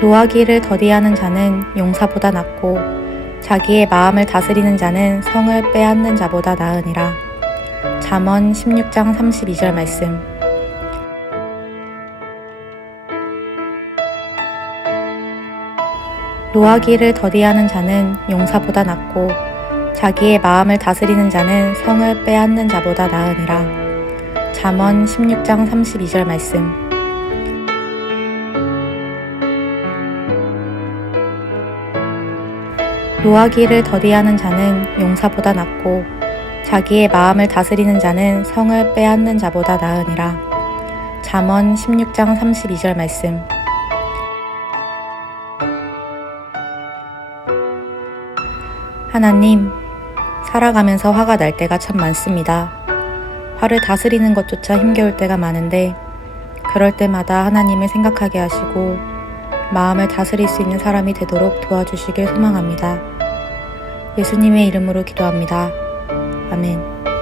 노하기를 더디하는 자는 용사보다 낫고 자기의 마음을 다스리는 자는 성을 빼앗는 자보다 나으니라. 잠언 16장 32절 말씀. 노하기를 더디하는 자는 용사보다 낫고 자기의 마음을 다스리는 자는 성을 빼앗는 자보다 나으니라. 잠언 16장 32절 말씀. 노하기를 더디하는 자는 용사보다 낫고 자기의 마음을 다스리는 자는 성을 빼앗는 자보다 나으니라. 잠언 16장 32절 말씀. 하나님, 살아가면서 화가 날 때가 참 많습니다. 화를 다스리는 것조차 힘겨울 때가 많은데, 그럴 때마다 하나님을 생각하게 하시고, 마음을 다스릴 수 있는 사람이 되도록 도와주시길 소망합니다. 예수님의 이름으로 기도합니다. 아멘.